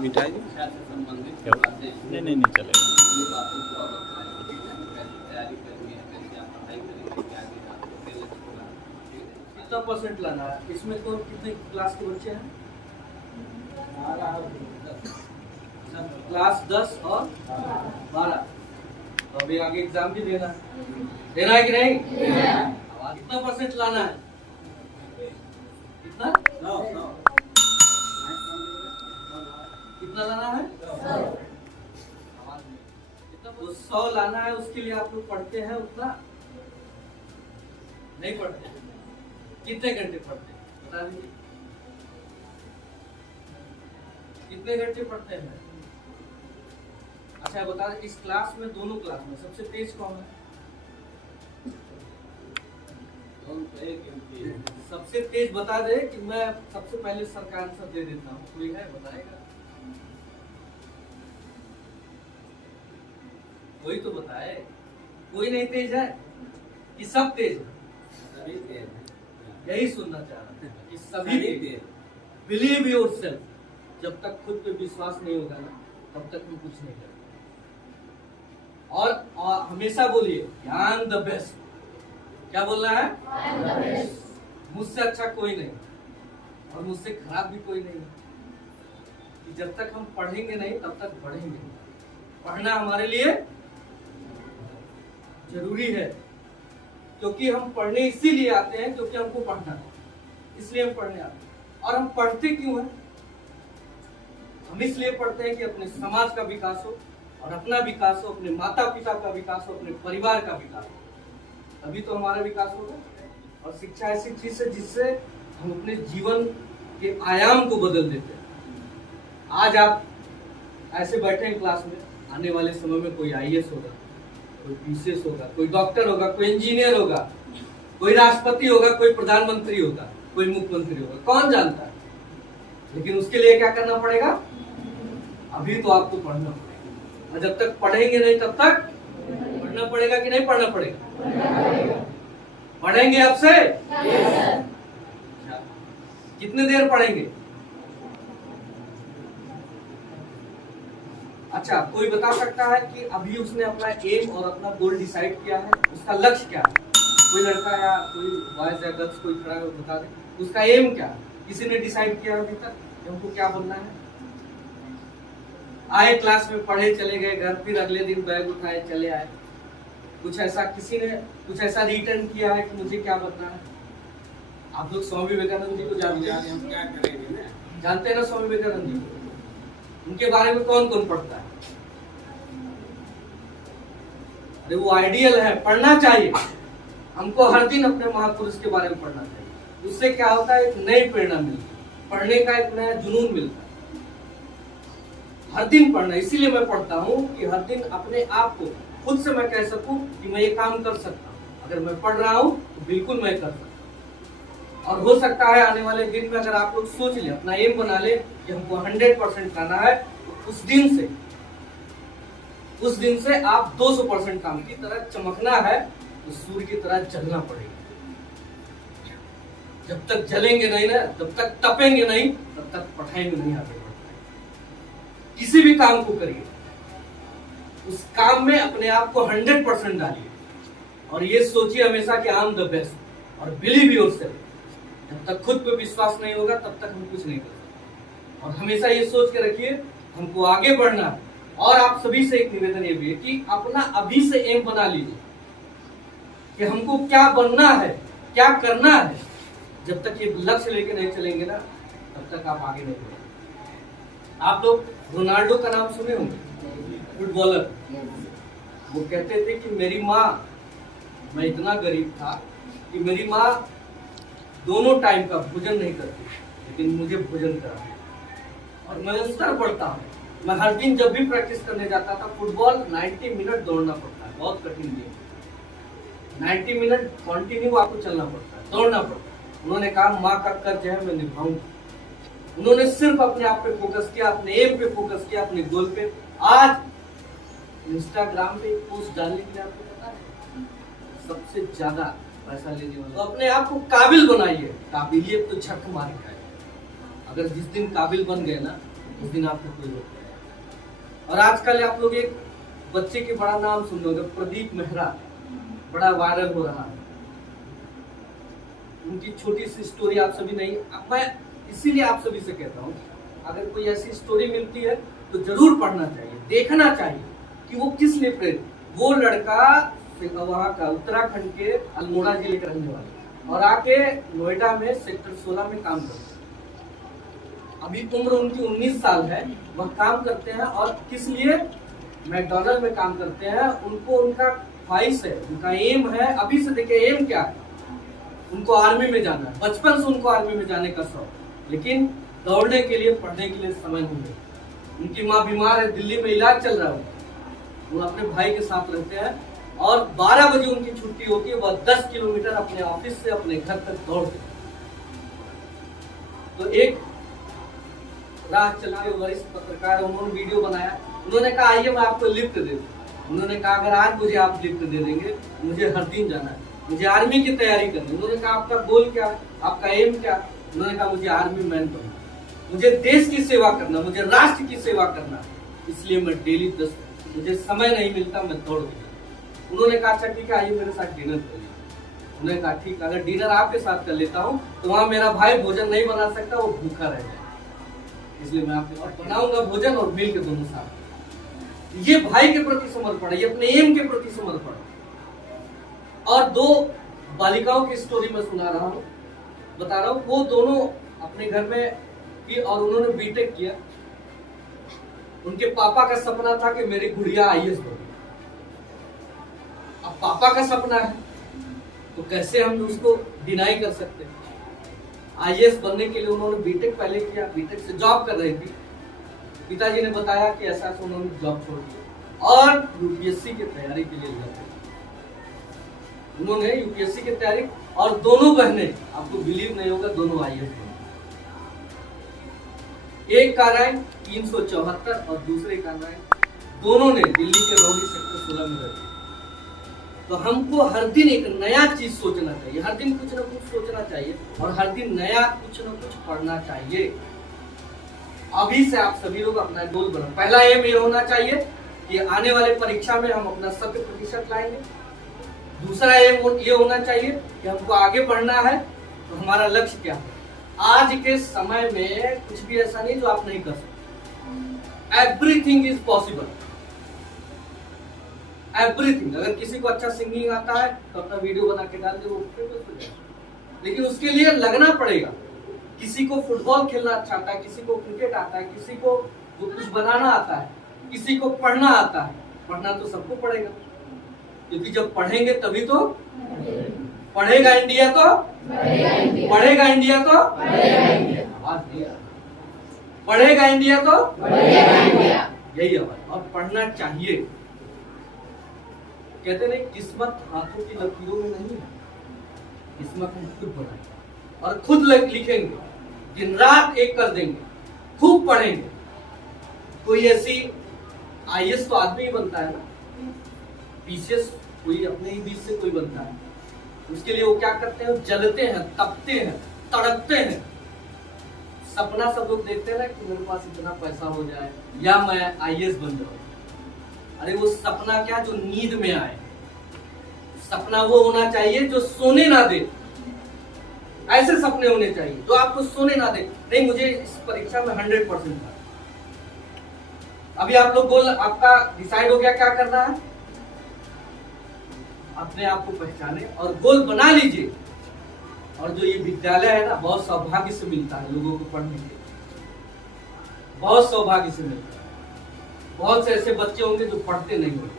मिठाई नहीं चलेगा। कितना परसेंट लाना है इसमें? तो कितने क्लास के बच्चे हैं? क्लास 10 और 12। तो अभी आगे एग्जाम भी देना है कि नहीं? कितना परसेंट लाना है? कितना? 9। कितना लाना है? 100 लाना है। उसके लिए आप लोग पढ़ते हैं उतना? नहीं पढ़ते। कितने घंटे पढ़ते हैं बता दीजिए। कितने घंटे पढ़ते हैं? अच्छा बता दें, इस क्लास में, दोनों क्लास में सबसे तेज कौन है? सबसे तेज बता दे कि मैं सबसे पहले सरकार आंसर दे देता हूँ। कोई है बताएगा? कोई तो बताए। कोई नहीं तेज है कि सब तेज है? सभी तेज है। यही सुनना चाह रहा था कि सभी तेज। Believe yourself. जब तक खुद पे विश्वास नहीं होगा ना, तब तक हम कुछ नहीं करेंगे। और हमेशा बोलिए आई एम द बेस्ट। क्या बोलना है? मुझसे अच्छा कोई नहीं और मुझसे खराब भी कोई नहीं। कि जब तक हम पढ़ेंगे नहीं तब तक बढ़ेंगे। पढ़ना हमारे लिए जरूरी है, क्योंकि हम पढ़ने इसीलिए आते हैं क्योंकि हमको पढ़ना है, इसलिए हम पढ़ने आते हैं। और हम पढ़ते क्यों हैं? हम इसलिए पढ़ते हैं कि अपने समाज का विकास हो और अपना विकास हो, अपने माता पिता का विकास हो, अपने परिवार का विकास हो, तभी तो हमारा विकास होगा। और शिक्षा ऐसी चीज है जिससे हम अपने जीवन के आयाम को बदल देते हैं। आज आप ऐसे बैठे हैं क्लास में, आने वाले समय में कोई IAS होगा, कोई PCS होगा, कोई डॉक्टर होगा, कोई इंजीनियर होगा, कोई राष्ट्रपति होगा, कोई प्रधानमंत्री होगा, कोई मुख्यमंत्री होगा, कौन जानता है। लेकिन उसके लिए क्या करना पड़ेगा? अभी तो आपको पढ़ना पड़ेगा। और जब तक पढ़ेंगे नहीं तब तक पढ़ना पड़ेगा कि नहीं पढ़ना पड़ेगा? पढ़ेंगे आपसे? कितने देर पढ़ेंगे? अच्छा, कोई बता सकता है कि अभी उसने अपना एम और अपना गोल डिसाइड किया है? उसका लक्ष्य क्या है? कोई लड़का या कोई बॉयज या गर्ल्स कोई खड़ा है बता दे उसका एम क्या है? किसी ने डिसाइड किया अभी तक हमको क्या बनना है? आए क्लास में, पढ़े, चले गए घर, फिर अगले दिन बैग उठाए चले आए। कुछ ऐसा किसी ने कुछ ऐसा रिटर्न किया है कि मुझे क्या बनना है? आप लोग स्वामी विवेकानंद जी को जानते हैं? हम क्या करेंगे ना? जानते हैं ना स्वामी विवेकानंद जी को? उनके बारे में कौन कौन पढ़ता है? अरे वो आइडियल है, पढ़ना चाहिए। हमको हर दिन अपने महापुरुष के बारे में पढ़ना चाहिए। उससे क्या होता है? एक नई प्रेरणा मिलती है, पढ़ने का एक नया जुनून मिलता है। हर दिन पढ़ना, इसीलिए मैं पढ़ता हूँ कि हर दिन अपने आप को खुद से मैं कह सकूं कि मैं ये काम कर सकता हूँ। अगर मैं पढ़ रहा हूँ तो बिल्कुल मैं कर सकता हूँ। और हो सकता है आने वाले दिन में अगर आप लोग सोच ले, अपना एम बना ले कि हमको 100% करना है, तो उस दिन से आप 200% काम की तरह चमकना है, तो सूर्य की तरह जलना पड़ेगा। जब तक जलेंगे नहीं ना, जब तक तपेंगे नहीं, तब तक पढ़ाई में नहीं आगे बढ़ पाएंगे। किसी भी काम को करिए, उस काम में अपने आप को 100% डालिए और ये सोचिए हमेशा कि आई एम द बेस्ट। और बिलीव योरसेल्फ। जब तक खुद पे विश्वास नहीं होगा तब तक हम कुछ नहीं कर सकते। और हमेशा ये सोच के रखिए हमको आगे बढ़ना है। और आप सभी से एक निवेदन ये भी है कि अपना अभी से एम बना लीजिए कि हमको क्या बनना है, क्या करना है। जब तक ये लक्ष्य लेके नहीं चलेंगे ना, तब तक आप आगे नहीं बढ़ेंगे। आप लोग रोनाल्डो का नाम सुने होंगे, फुटबॉलर। वो कहते थे कि मेरी माँ, मैं इतना गरीब था कि मेरी माँ दोनों टाइम का भोजन नहीं करती, लेकिन मुझे भोजन करा। और मैं उतर पड़ता हूँ। मैं हर दिन जब भी प्रैक्टिस करने जाता था, फुटबॉल 90 मिनट दौड़ना पड़ता है, बहुत कठिन गेम। 90 मिनट कंटिन्यू आपको चलना पड़ता है, दौड़ना पड़ता है। उन्होंने कहा माँ का कर्ज है मैं निभाऊंगा। उन्होंने सिर्फ अपने आप पे फोकस किया, अपने एम पे फोकस किया, अपने गोल पे। आज इंस्टाग्राम पे पोस्ट डालने के लिए आपको पता है सबसे ज्यादा पैसा लेने वाला। तो अपने आप को काबिल बनाइए, काबिलियत तो झक मार के आएगी। अगर जिस दिन काबिल बन गए ना, उस दिन आपको कोई रोक नहीं। और आजकल आप लोग एक बच्चे के बड़ा नाम सुन लोगे, प्रदीप मेहरा, बड़ा वायरल हो रहा है। उनकी छोटी सी स्टोरी आप सभी नहीं, मैं इसीलिए आप सभी से कहता हूँ, अगर कोई ऐसी स्टोरी मिलती है तो जरूर पढ़ना चाहिए, देखना चाहिए कि वो किस लिए प्रेरित। वो लड़का वहाँ का उत्तराखंड के अल्मोड़ा जिले का रहने वाला और आके नोएडा में सेक्टर 16 में काम करते हैं। अभी उम्र उनकी 19 साल है, वह काम करते हैं और किस लिए? मैकडॉनल्ड में काम करते हैं। उनको उनका ख्वाहिश है, उनका एम है, अभी से देखिए एम क्या है, उनको आर्मी में जाना है। बचपन से उनको आर्मी में जाने का शौक, लेकिन दौड़ने के लिए, पढ़ने के लिए समय नहीं है। उनकी माँ बीमार है, दिल्ली में इलाज चल रहा है, वो अपने भाई के साथ रहते हैं और 12 बजे उनकी छुट्टी होती है। वह 10 किलोमीटर अपने ऑफिस से अपने घर तक दौड़ते हैं। तो एक राह चलते वरिष्ठ पत्रकार, उन्होंने वीडियो बनाया। उन्होंने कहा आइए मैं आपको लिफ्ट दे दूं। उन्होंने कहा अगर आज मुझे आप लिफ्ट दे देंगे, मुझे हर दिन जाना है, मुझे आर्मी की तैयारी करनी। उन्होंने कहा आपका गोल क्या, आपका एम क्या? उन्होंने कहा मुझे आर्मी मैन बनना, मुझे देश की सेवा करना, मुझे राष्ट्र की सेवा करना, इसलिए मैं डेली 10 मुझे समय नहीं मिलता, मैं दौड़ के जाता। उन्होंने कहा अच्छा ठीक है, आइए मेरे साथ डिनर करिए। उन्होंने कहा ठीक, अगर डिनर आपके साथ कर लेता हूँ तो वहाँ मेरा भाई भोजन नहीं बना सकता, वो भूखा रह जाए, इसलिए मैं आपके साथ बनाऊंगा भोजन और मिल के दोनों साथ। ये भाई के प्रति समर्पण है, ये अपने एम के प्रति समर्पण है। और 2 बालिकाओं की स्टोरी मैं सुना रहा हूँ, बता रहा हूँ। वो दोनों अपने घर में की और उन्होंने बीटेक किया। उनके पापा का सपना था कि मेरी गुड़िया आईएएस बने। अब पापा का सपना है तो कैसे हम उसको डिनाई कर सकते हैं। आईएएस बनने के लिए उन्होंने बीटेक पहले किया, बीटेक से जॉब कर रही थी। पिताजी ने बताया कि ऐसा उन्होंने जॉब छोड़ दिया और यूपीएससी की तैयारी के लिए लगे। उन्होंने यूपीएससी की तैयारी, और दोनों बहनें, आपको बिलीव नहीं होगा, दोनों आईएएस बनी। एक का रैंक 374 और दूसरे का रैंक, दोनों ने दिल्ली के रौली सेक्टर 16 में रहे। तो हमको हर दिन एक नया चीज सोचना चाहिए, हर दिन कुछ ना कुछ सोचना चाहिए और हर दिन नया कुछ ना कुछ पढ़ना चाहिए। अभी से आप सभी लोग अपना गोल बनाओ। पहला एम ये होना चाहिए कि आने वाले परीक्षा में हम अपना 100% लाएंगे। दूसरा एम ये होना चाहिए कि हमको आगे बढ़ना है, तो हमारा लक्ष्य क्या है। आज के समय में कुछ भी ऐसा नहीं जो आप नहीं कर सकते। Everything is possible, everything. अगर किसी को अच्छा सिंगिंग आता है तो अपना वीडियो बना के डाल दे, वो फेमस हो जाए, लेकिन उसके लिए लगना पड़ेगा। किसी को फुटबॉल खेलना अच्छा आता है, किसी को क्रिकेट आता है, किसी को कुछ बनाना आता है, किसी को पढ़ना आता है। पढ़ना तो सबको पड़ेगा, क्योंकि जब पढ़ेंगे तभी तो पढ़ेगा इंडिया, तो पढ़ेगा इंडिया, तो आवाज नहीं आ, पढ़ेगा इंडिया तो यही आवाज। और पढ़ना चाहिए। कहते नहीं किस्मत हाथों की लकीरों में नहीं है, किस्मत हम खुद बनाएंगे और खुद लिखेंगे, दिन रात एक कर देंगे, खूब पढ़ेंगे। कोई ऐसी आईएएस तो आदमी ही बनता है ना, पीसीएस कोई अपने ही बीच से कोई बनता है। उसके लिए वो क्या करते हैं, जलते हैं, तपते हैं, तड़पते हैं। सपना सब लोग देखते हैं ना कि मेरे पास इतना पैसा हो जाए या मैं आईएएस बन जाऊं। अरे वो सपना क्या जो नींद में आए, सपना वो होना चाहिए जो सोने ना दे। ऐसे सपने होने चाहिए जो आपको सोने ना दे। नहीं मुझे इस परीक्षा में 100% था। अभी आप लोग गोल आपका डिसाइड हो गया क्या करना है, अपने आप को पहचाने और गोल बना लीजिए। और जो ये विद्यालय है ना, बहुत सौभाग्य से मिलता है लोगों को पढ़ने के, बहुत सौभाग्य से मिलता है। बहुत से ऐसे बच्चे होंगे जो पढ़ते नहीं होंगे,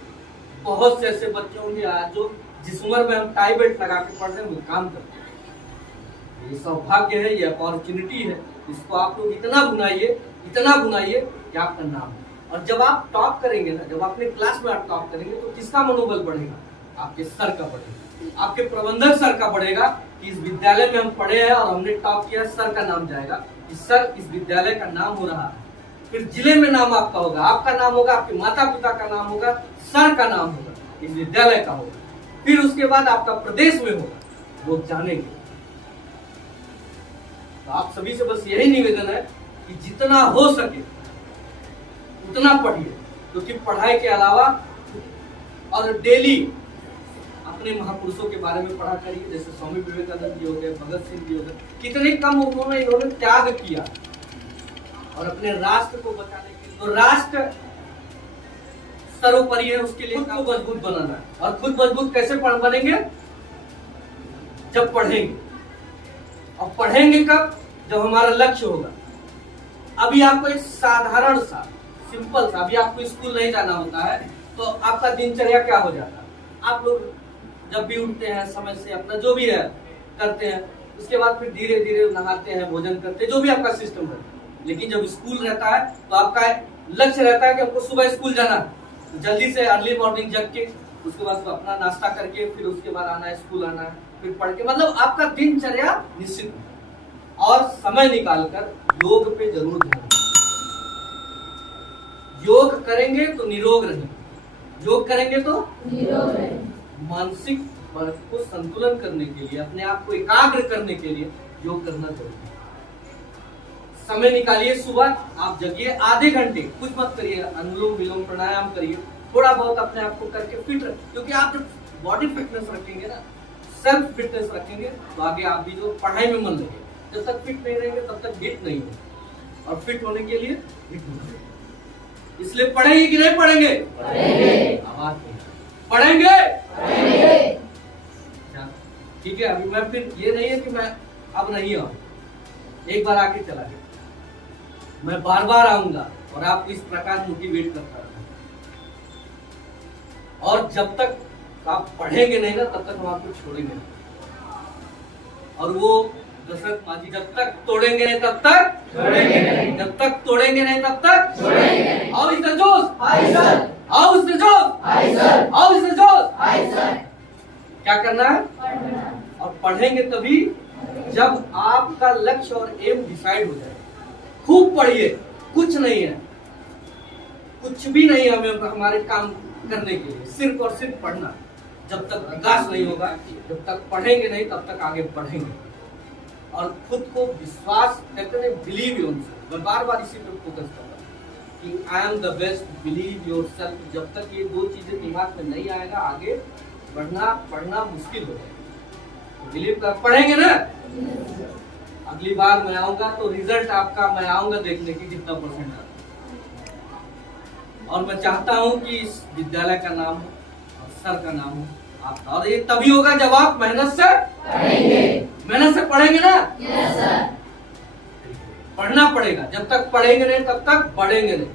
बहुत से ऐसे बच्चे होंगे आज जो जिस उम्र में हम टाई बेल्ट लगा के पढ़ रहे हैं वो काम करते हैं। ये सौभाग्य है, ये अपॉर्चुनिटी है। इसको आप लोग इतना बुनाइए कि आपका नाम है। और जब आप टॉप करेंगे ना, जब अपने क्लास में आप टॉप करेंगे तो किसका मनोबल बढ़ेगा, आपके सर का बढ़ेगा, आपके प्रबंधक सर का बढ़ेगा कि इस विद्यालय में हम पढ़े हैं और हमने टॉप किया, सर का नाम जाएगा। कि सर इस विद्यालय का नाम हो रहा है, फिर जिले में नाम आपका होगा, आपका नाम होगा, आपके माता पिता का नाम होगा, सर का नाम होगा, इस विद्यालय का होगा, फिर उसके बाद आपका प्रदेश में होगा, लोग जानेंगे। तो आप सभी से बस यही निवेदन है कि जितना हो सके उतना पढ़िए, क्योंकि पढ़ाई के अलावा और डेली अपने महापुरुषों के बारे में पढ़ा करिए, जैसे स्वामी विवेकानंद जी हो गए, भगत सिंह जी हो गए, कितने कम उम्र में इन्होंने त्याग किया और अपने राष्ट्र को बचाने के लिए। तो राष्ट्र सर्वोपरि है, उसके लिए खुद को मजबूत बनाना है। और खुद मजबूत कैसे बनेंगे? जब पढ़ेंगे। और पढ़ेंगे कब? जब हमारा लक्ष्य होगा। अभी आपको एक साधारण सा सिंपल सा, अभी आपको स्कूल नहीं जाना होता है तो आपका दिनचर्या क्या हो जाता है? आप लोग जब भी उठते हैं समय से, अपना जो भी है करते हैं, उसके बाद फिर धीरे धीरे नहाते हैं, भोजन करते हैं, जो भी आपका सिस्टम है। लेकिन जब स्कूल रहता है तो आपका लक्ष्य रहता है कि हमको सुबह स्कूल जाना है, तो जल्दी से अर्ली मॉर्निंग जग के उसके बाद अपना नाश्ता करके फिर उसके बाद आना है, स्कूल आना है, फिर पढ़ के, मतलब आपका दिनचर्या निश्चित है। और समय निकालकर योग पे जरूर ध्यान दें। योग करेंगे तो निरोग रहेंगे, योग करेंगे तो निरोग रहेंगे। मानसिक वर्ग को संतुलन करने के लिए, अपने आप को एकाग्र करने के लिए योग करना जरूरी है। समय निकालिए, सुबह आप जगिए, आधे घंटे कुछ मत करिए, अनुलोम विलोम प्राणायाम करिए, थोड़ा बहुत अपने आप को करके फिट रखें, क्योंकि आप जब बॉडी फिटनेस रखेंगे ना, सेल्फ फिटनेस रखेंगे, तो आगे आप भी जो पढ़ाई में मन लगे। जब तक फिट नहीं रहेंगे तब तक हिट नहीं होगा, और फिट होने के लिए हिट होना। इसलिए पढ़ेंगे कि नहीं पढ़ेंगे? आवाज नहीं, पढ़ेंगे। ठीक है, अभी मैं फिर ये नहीं है कि मैं अब नहीं आऊं, एक बार आके चला गया, मैं बार बार आऊंगा और आपको इस प्रकार मोटिवेट करता रहूंगा। और जब तक आप पढ़ेंगे नहीं ना, तब तक हम आपको छोड़ेंगे नहीं। और वो दशरथ मांझी, जब तक तोड़ेंगे नहीं तब तक छोड़ेंगे नहीं, जब तक तोड़ेंगे नहीं तब तक छोड़ेंगे नहीं। आओ इससे जोश, आओ इससे जोश, आओ इससे जोश। क्या करना है? और पढ़ेंगे तभी जब आपका लक्ष्य और एम डिसाइड हो जाए। खूब पढ़िए, कुछ नहीं है, कुछ भी नहीं है हमें हमारे काम करने के लिए, सिर्फ और सिर्फ पढ़ना। जब तक विकास नहीं होगा, जब तक पढ़ेंगे नहीं तब तक आगे बढ़ेंगे। और खुद को विश्वास, कहते हैं बिलीव योरसेल्फ, मैं बार बार इसी पर फोकस कर रहा हूँ कि I am the best, believe yourself. जब तक ये दो चीजें दिमाग में नहीं आएगा, आगे पढ़ना मुश्किल हो जाएगा। तो बिलीव कर, पढ़ेंगे ना, अगली बार मैं आऊंगा तो रिजल्ट आपका मैं आऊंगा देखने की कितना परसेंट आता। और मैं चाहता हूं कि इस विद्यालय का नाम हो और सर का नाम हो आपका, और ये तभी होगा जब आप मेहनत से पढ़ेंगे। मेहनत से पढ़ेंगे ना? Yes sir. पढ़ना पड़ेगा, जब तक पढ़ेंगे नहीं तब तक बढ़ेंगे नहीं।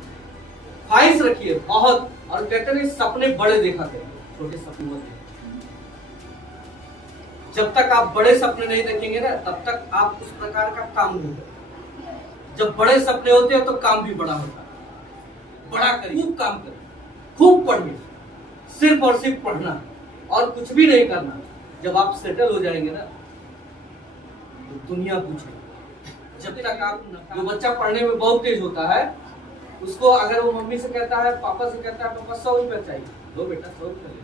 ख्वाहिश रखिए बहुत, और कहते नहीं सपने बड़े देखा करिए, छोटे सपने मत देखिए। जब तक आप बड़े सपने नहीं देखेंगे ना, तब तक आप उस प्रकार का काम नहीं करेंगे। जब बड़े सपने होते हैं तो काम भी बड़ा होता है। बड़ा करिए, खूब काम करिए, खूब पढ़िए, सिर्फ और सिर्फ पढ़ना और कुछ भी नहीं करना। जब आप सेटल हो जाएंगे ना, तो दुनिया पूछेगी। जब तक आप, जो बच्चा पढ़ने में बहुत तेज होता है, उसको अगर वो मम्मी से कहता है, पापा से कहता है, पापा 100 रुपया चाहिए, लो बेटा 100 रुपया ले।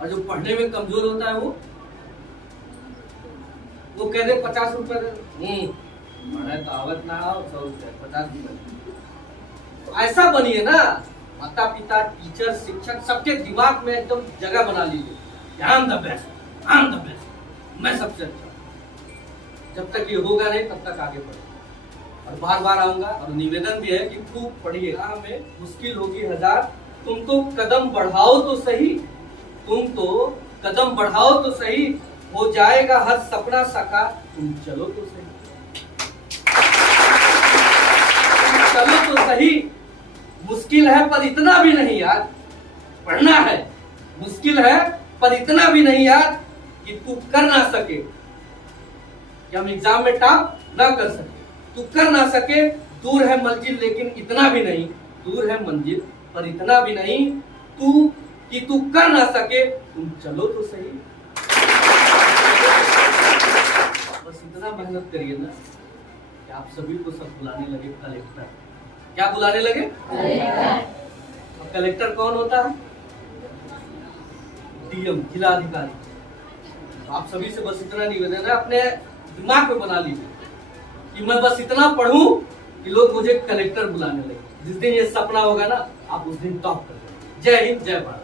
और जो पढ़ने में कमजोर होता है वो कह दे 50 रुपया दे, तो आवत ना हो, 100 रुपया 50 रुपया। तो ऐसा बनिए ना, माता पिता, टीचर, शिक्षक, सबके दिमाग में एकदम जगह बना लीजिए। I am the best, I am the best, मैं सबसे अच्छा। जब तक ये होगा नहीं तब तक आगे बढ़े। और बार बार आऊंगा, और निवेदन भी है कि खूब पढ़िए। में मुश्किल होगी 1000, तुम तो कदम बढ़ाओ तो सही, तुम तो कदम बढ़ाओ तो सही, हो जाएगा हर सपना साकार, तुम चलो तो सही, चलो तो सही। मुश्किल है पर इतना भी नहीं यार, पढ़ना है। मुश्किल है पर इतना भी नहीं यार कि तू कर ना सके, कि हम एग्जाम में टॉप ना कर सके, तू कर ना सके। दूर है मंजिल लेकिन इतना भी नहीं, दूर है मंजिल पर इतना भी नहीं, तू कर ना सके, तुम चलो तो सही। बस इतना मेहनत करिए ना, कि आप सभी को सब बुलाने लगे कलेक्टर। क्या बुलाने लगे? कलेक्टर। और कलेक्टर कौन होता है? डीएम, जिला अधिकारी। तो आप सभी से बस इतना निवेदन है, अपने दिमाग में बना लीजिए कि मैं बस इतना पढ़ूं कि लोग मुझे कलेक्टर बुलाने लगे। जिस दिन ये सपना होगा ना, आप उस दिन टॉप कर देंगे। जय हिंद, जय भारत।